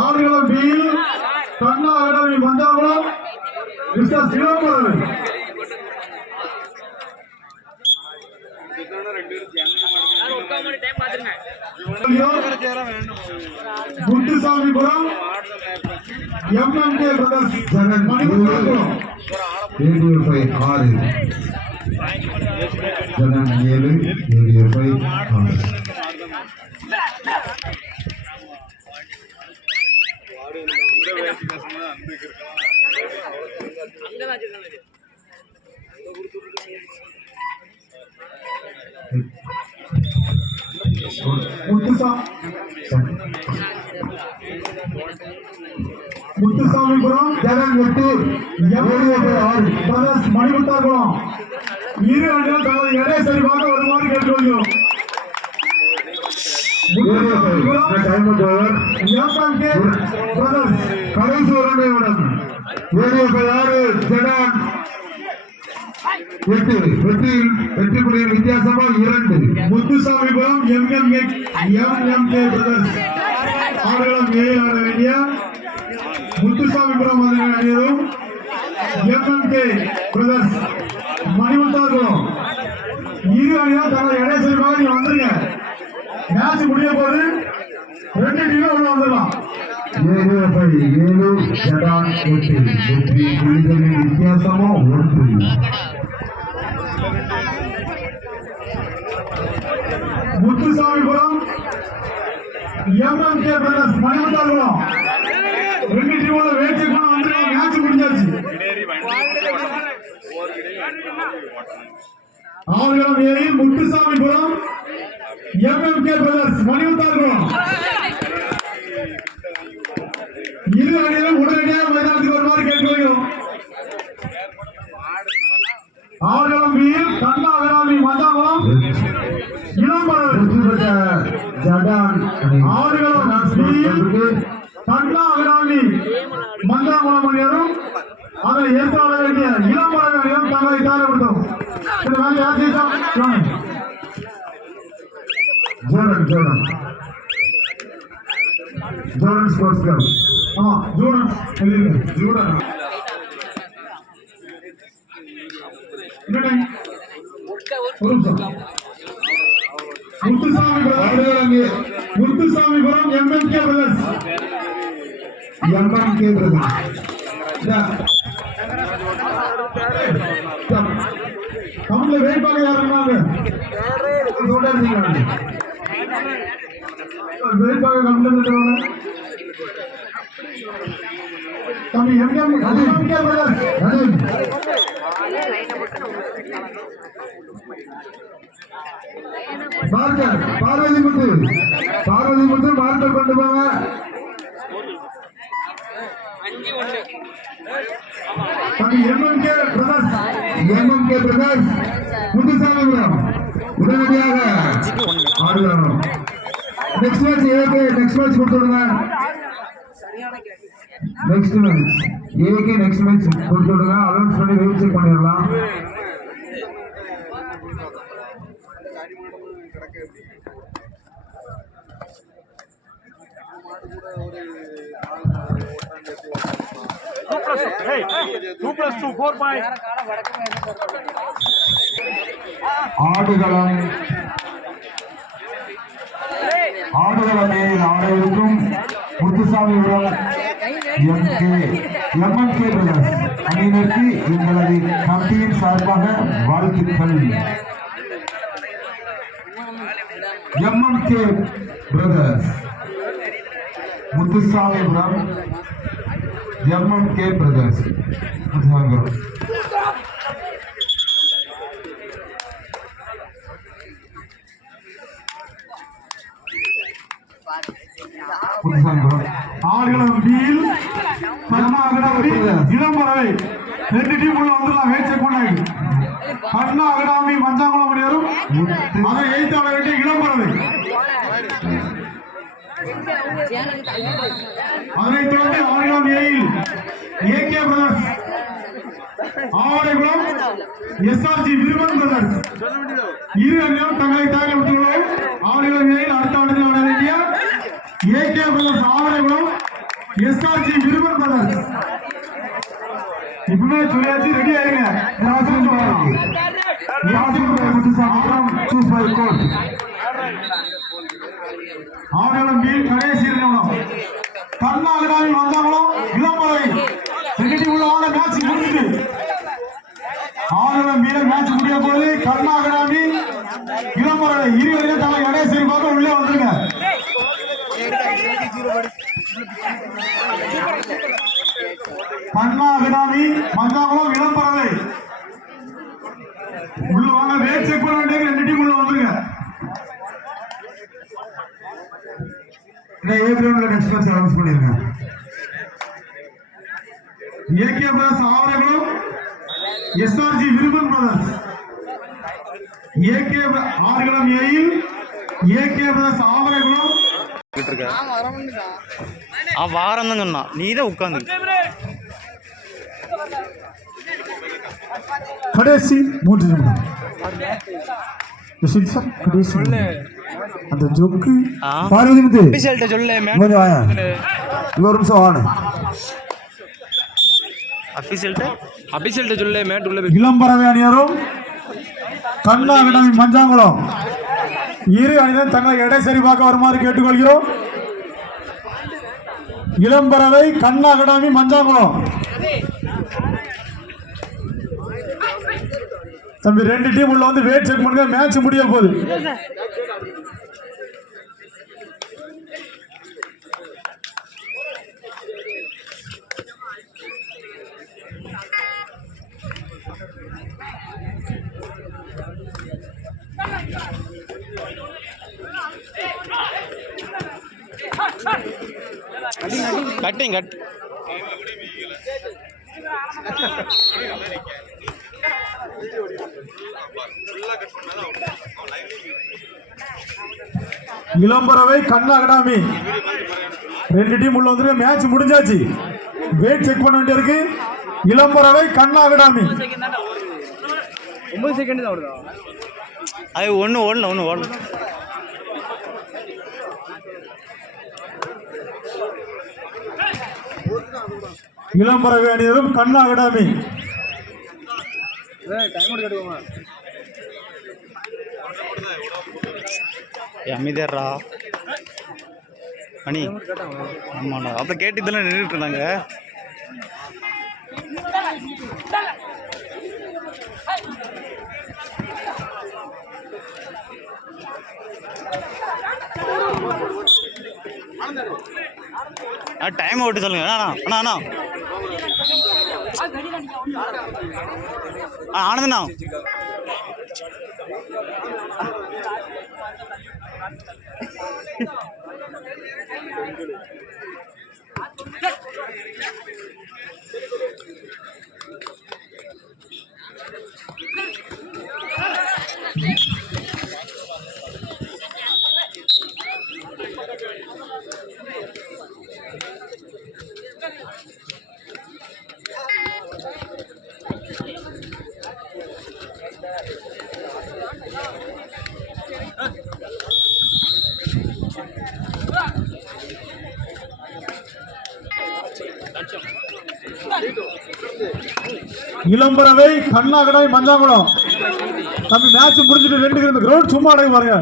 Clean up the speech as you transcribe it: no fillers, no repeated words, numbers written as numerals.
ஆடுகளம் பியில் Kanna academy Manthapuram mister Sivakumar Muthusamipuram MMK brothers Manipuram 6 ஜனம் 7 முத்துசாமிபுரம் ஜனம் 8 பிரதர்ஸ் மணிமுத்தாகுளம் இரு அணிகள் தனது எடை சரிபாக வருமாறு கேட்டுக்கொள்கிறோம். கடைசி உடனேயுடன் வெற்றி புள்ளியின் வித்தியாசமா 2. முத்துசாமிபுரம் எம்எம்கே பிரதர்ஸ் ஆடுகளம் ஏ ஆட வேண்டிய முத்துசாமிபுரம் அணியரும் எம்எம்கே பிரதர்ஸ் மணிமுத்தாகுளம் இரு அணிகள் தனது எடை சரிபாக நீங்க வந்துருங்க. மேட்ச் முடிய போது 2 டீமும் உள்ள வந்துடலாம். 7 ஜடான் 8 வெற்றி புள்ளிகளின் வித்தியாசமா 1. முத்துசாமிபுரம் எம்எம்கே பிரதர்ஸ் மணிமுத்தாகுளம் 2 டீமோட வெயிட் செக் பண்ண வந்துருக்காங்க. மேட்ச் முடிஞ்சாச்சு. ஆடுகளம் ஏரியில் முத்துசாமிபுரம் எம்எம்கே பிரதர்ஸ் மணிமுத்தாகுளம் இரு அணிகளும் உடனடியாக மைதானத்துக்கு வருமாறு கேட்கிறோம். ஆடுகளம் பியில் கண்ணா அகாடமி மந்தாபுரம் ஜடான் ஆடுகளம் பியில் கண்ணா அகாடமி மந்தாபுரம் அணியரும் அதை ஏற்காட வேண்டிய இளம்பரம் அணியரும் தங்களை தாரப்படுத்தும். Jordan sports club. ஆமா Jordan Jordan Muthusamipuram MMK brothers தமிழ்ல வேட்பாளர் யாருன்னாங்க வேட்பாளர் கம்ப்ளைண்ட் தம்பி எம்எம்கே பிரதர்ஸ் பார்வதிமுத்து மார்க்கர் கொண்டு போங்க. எம்எம்கே பிரதர்ஸ் முத்துசாமிபுரம் உடனடியாக ஆடுகிறோம். Next match AK next match கொடுத்துடுங்க. நெக்ஸ்ட் மேட்ச் கொடுத்துடுங்க. அலௌன்ஸ் பண்ணி வெயிட் செக் பண்ணிடலாம். ஆடுகளம் ஆடையிருக்கும் முத்துசாமிபுரம் எம்எம்கே பிரதர்ஸ் அணியினருக்கு எங்களது கமிட்டியின் சார்பாக வாழ்த்துக்கள். MMK brothers Muthusamipuram MMK brothers ஆடுகளம் பியில் கண்ணா அகாடமி இளம்பறவை 2 டீம் உள்ள வந்துடலாம். வெயிட் செக் பண்ணாங்க. கண்ணா அகாடமி மஞ்சாங்குளம் அணியரும் அதை எய்த் ஆட வேண்டிய இளம்பறவை. அதனைத் தொடர்ந்து ஆடுகளம் ஏயில் AK brothers Avadaikulam SRG Viruman brothers இரு அணிகளும் தங்களை தாக்கி விட்டுள்ளோம். ஆடுகளம் ஏயில் அடுத்த ஆட்டத்தில் ஆட வேண்டிய ஏகே பிரதர்ஸ் ஆவணங்களும் எஸ்ஆர்ஜி விருமன் பிரதர்ஸ் இப்பவே சொல்லியாச்சு ரெடி ஆயிருங்க ஆவணம் மீன் கடைசி நிறுவனம் கர்நாடகாவில் வந்தாங்களும் இளம்பறை செகண்ட் உள்ள மேட்ச் முடிஞ்சது ஆவணம் மீன் மேட்ச் முடிய போது கர்நாடகாவி இளம்பறை இருவரையும் தலை கடைசி பார்க்க உள்ளே வந்துருங்க கண்ணா வினாமி மஞ்சாங்குளம் இளம்பறவை உள்ள வாங்க வேட் செக் பண்ண வேண்டிய ரெண்டு டீம் உள்ள வந்துருங்க ஏ கிரவுண்ட்ல நெக்ஸ்ட் மேட்ச் அனௌன்ஸ் பண்ணிருங்க ஏகே பிரதர்ஸ் ஆவரங்களும் எஸ்ஆர்ஜி விருமன் பிரதர்ஸ் ஏகே ஆறுகளம் ஏயில் ஏகே பிரதர்ஸ் ஆவரங்களும் வாரம் தான் சொன்னான் நீ தான் உட்காந்து கடைசி 3 நிமிடம் கடைசி அந்த ஜோக்கு பார்வதி முத்து அபிஷியல்ட்ட சொல்ல கொஞ்சம் வாயா இங்க ஒரு நிமிஷம் வாணு அபிஷியல்ட்ட சொல்ல மேட் உள்ள இளம்பறவை அணியரும் கண்ணா அகாடமி மஞ்சாங்குளம் இரு அணிதான் தங்களை எடை சரி பார்க்க வருமாறு கேட்டுக்கொள்கிறோம் இளம்பறவை கண்ணா அகாடமி மஞ்சாங்குளம் தம்பி ரெண்டு டீம் உள்ள வந்து வெயிட் செக் பண்ணுங்க மேட்ச் முடிய போகுது கட்டிங் கட் இளம்பறவை கண்ணா அகாடமி ரெண்டு டீம் உள்ள வந்து மேட்ச் முடிஞ்சாச்சு வெயிட் செக் பண்ண வேண்டியிருக்கு இளம்பறவை கண்ணா அகாடமி 9 செகண்ட் தான் ஓடுதா அது ஒன்று ஓடணும் இளம்பறவை அணியரும் கண்ணா அகாடமி அமைதியாரா மணி ஆமாண்ணா அப்போ கேட்டு இதெல்லாம் நின்றுட்டு இருந்தாங்க டைம் அவுட்டு சொல்லுங்க அண்ணா ஆனந்தண்ணா இளம்பறவை கண்ணா அகாடமி மஞ்சாங்குளம் தம்பி மேட்ச் முடிஞ்சிட்டு ரெண்டு கிரவுண்ட் சும்மா அடங்க பாருங்க